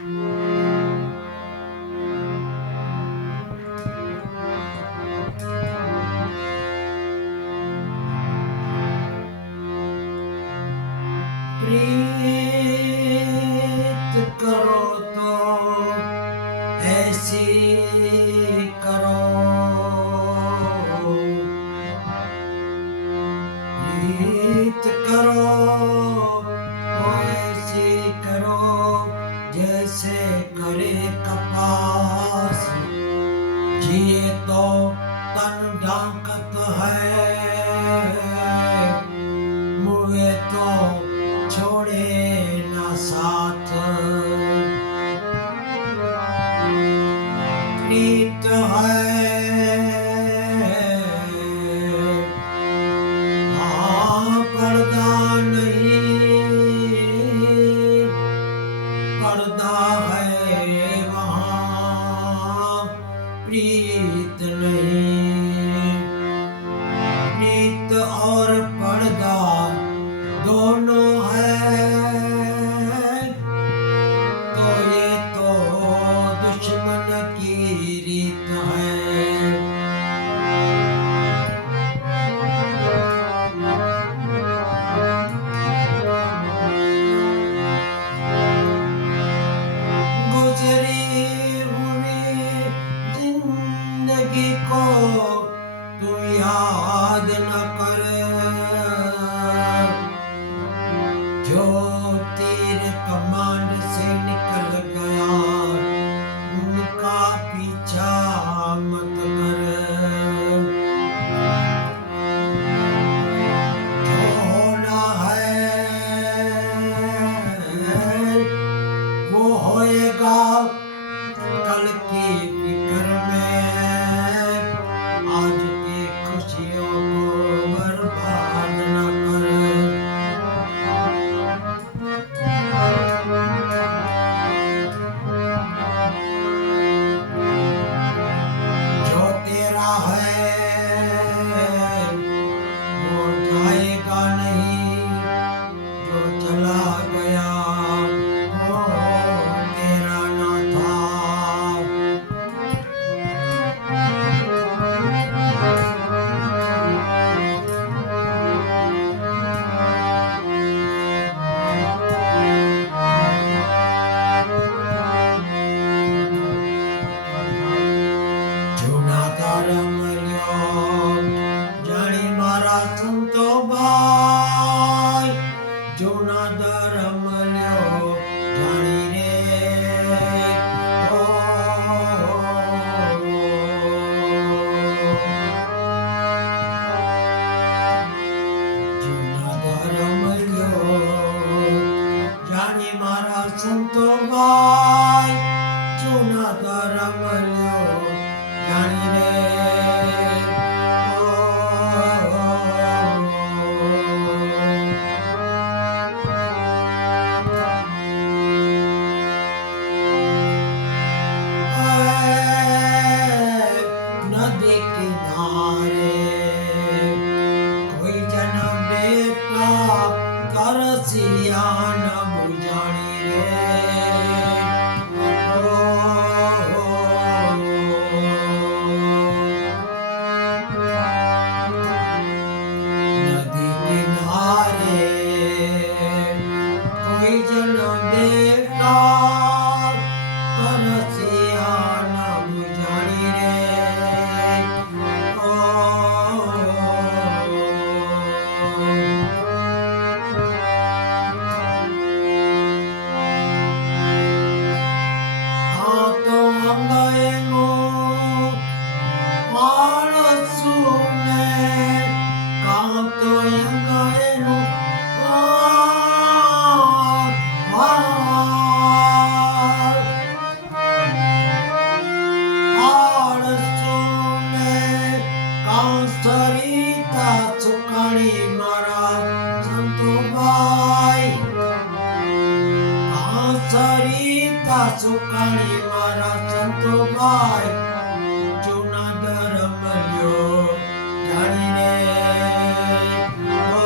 प्रीत करो तो ऐसी करो, प्रीत करो तो ऐसी करो जैसे करे कपास, जिए तो तन ढांकत है, मुए तो छोड़े ना साथ। प्रीत है हाँ पर्दा नहीं, पर्दा है वहाँ प्रीत नहीं। प्रीत और पर्दा दोनों है तो ये तो दुश्मन की रीत है। गुजरी हुई जिंदगी को तू याद न कर, जो तीर कमांड से निकल गया उनका पीछा मत कर। जो होना है वो होएगा कल की फिक्र में, आज की खुशियों को बर्बाद न कर। जो तेरा है वो जाएगा नहीं, जो चला गया वो तेरा ना था। જૂના તારા મળ્યો જાણી મારા સંતો ભાઈ, જૂના તારા મળ્યો જાણી રે ઓ, જૂના તારા મળ્યો જાણી મારા સંતો ભાઈ, જૂના તારા મળ્યો જાણી રે નદી કિનારે કોઈ જન્મ દેતા તરસિયા ન બુજાણી રે નદી કિનારે કોઈ જન્મ દેતા તરસિયા ન બુજાણી રે આ તો અંગેનું માણસું ને કાં તો અંગેનું માણસું ને કાં સરિતા સુકાણી મારા સંતો ભાઈ, કાં સરિતા સુકાણી મારા સંતો ભાઈ, જૂના ધર્મ લ્યો જાણીને ઓ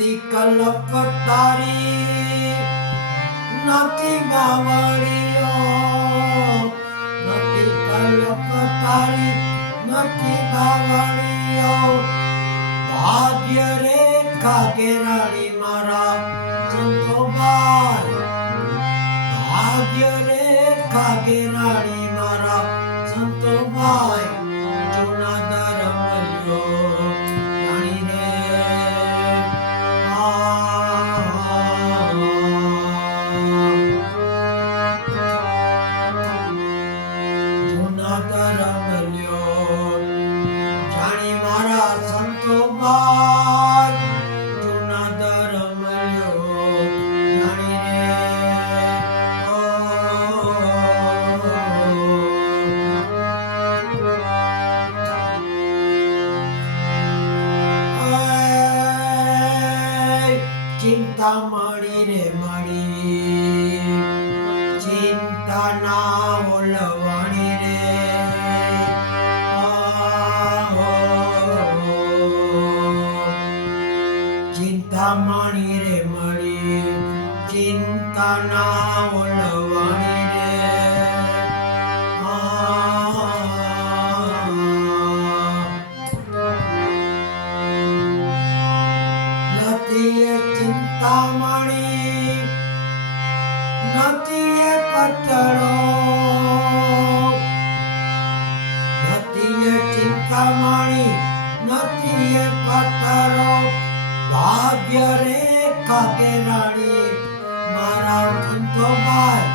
નથી કલપતારી નથી ગાવડીઓ નથી કલપતારી નથી ગાવડીઓ ભાગ્ય રેખા કેરાણી મારા સંતોભાઈ ભાગ્ય રેખા કેરાણી મારા સંતોભાઈ જૂના ધર્મલ્યો ચિંતા મળી રે મળી ચિંતા ના ઓલવાણી રે ચિંતા મળી રે મળી ચિંતા ના ઓલવાણી રે નથી ચિંતામણી નથી એ કચરો નથી એ ચિંતામણી નથી એ કચરો ભાગ્ય રેખા કેરાણી મારા સંતોભાઈ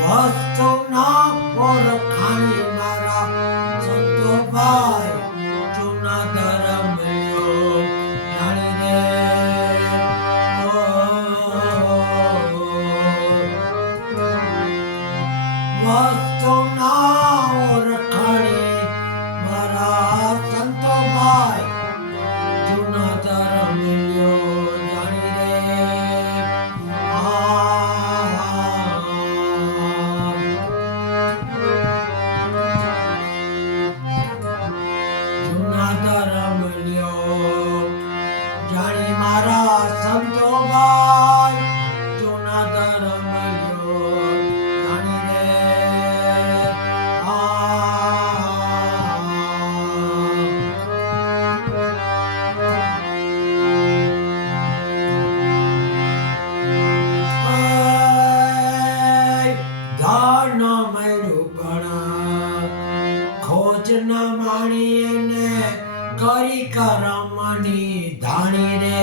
વસ્તુ ના ઓળખાણી મારા સંતોભાઈ જૂના ધર્મ વસ્તુ ના ઓળખાણી મારા સંતોભાઈ જૂના ધર્મ જાણી રે જૂના ધર્મ જાણી મારા સંતોભાઈ જૂના ધર્મ ખોજ ન માણી ને કરી કરમની ધાણી રે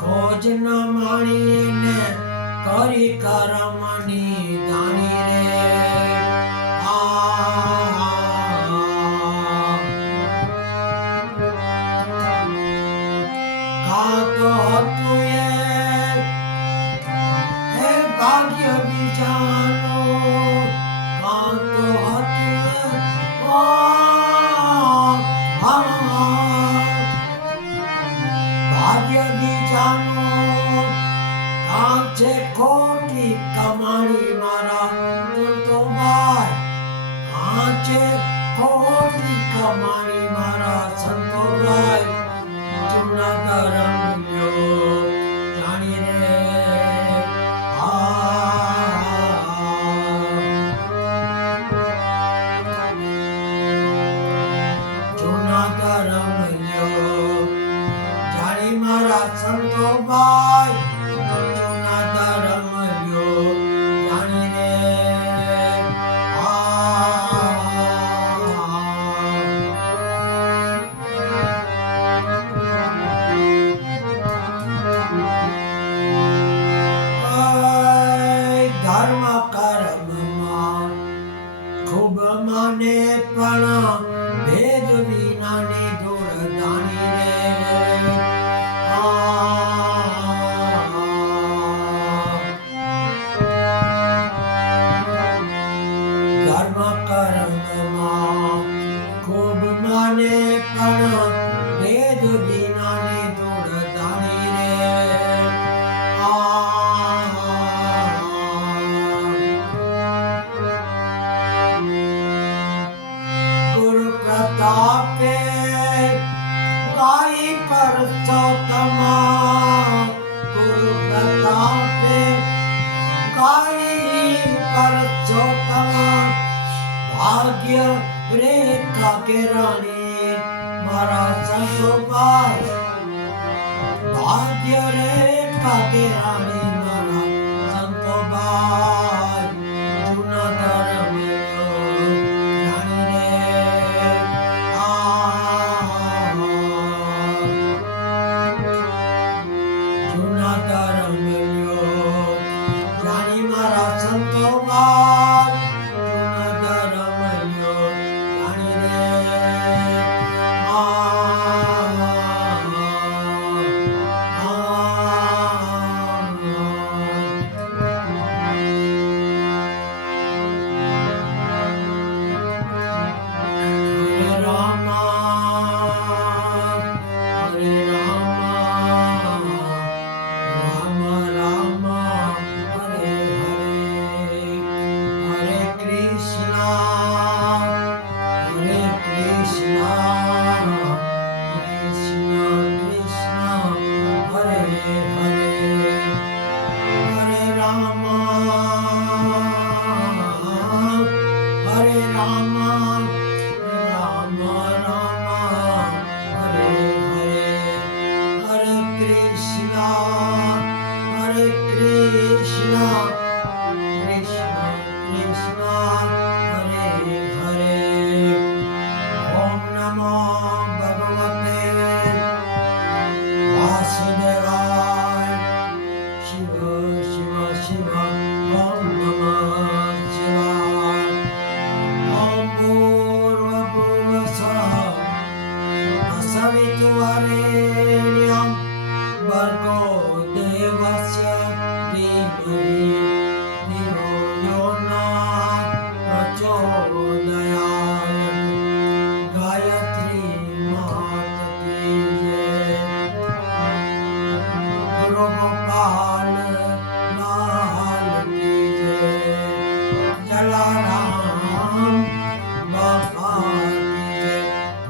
ખોજ ન માણી ને કરી કરમની ધાણી રે ભાગ્ય બીજાનો કાંતો હતું ભાગ્ય બીજાનો કાંચે ખોટી કમાણી મારા સંતોભાઈ કાંચે ખોટી કમાણી મારા સંતોભાઈ જૂના ધર્મ જાણી રે જાણી મારા સંતોભાઈ જૂના ધર્મ જાણી રે ધર્મ કર્મમાં ખૂબ માને પણ ભેદ વિનાની દૂરદાની રે ધર્મ કર્મમાં ખૂબ માને પણ ભેદ વિનાની દૂરદાની રે પ્રતાપે ગાઈ પરસોત્તમા ગુરુ પ્રતાપે ગાઈ પરસોત્તમા ભાગ્ય રેખા કે રાણી મારા સંતોભાઈ ભાગ્ય રેખા કે રાણી મારા સંતોભાઈ જૂના ધર્મ જાણી રે જૂના ધર્મ જાણી મારા સંતોભાઈ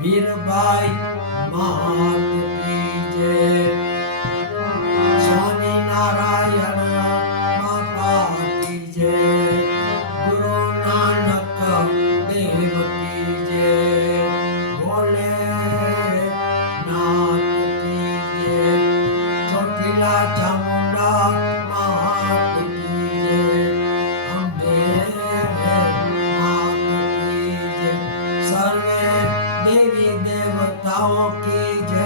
વીરભાઈ માત કી જય સ્વામિનારાયણ માતા કી જય ગુરુ નાનક દેવ કી જય ભોલે નાથ કી જય ચોટીલા ચામુંડા માત કી જય અંબે માત કી જય સર્વે देवी देवताओं की जय।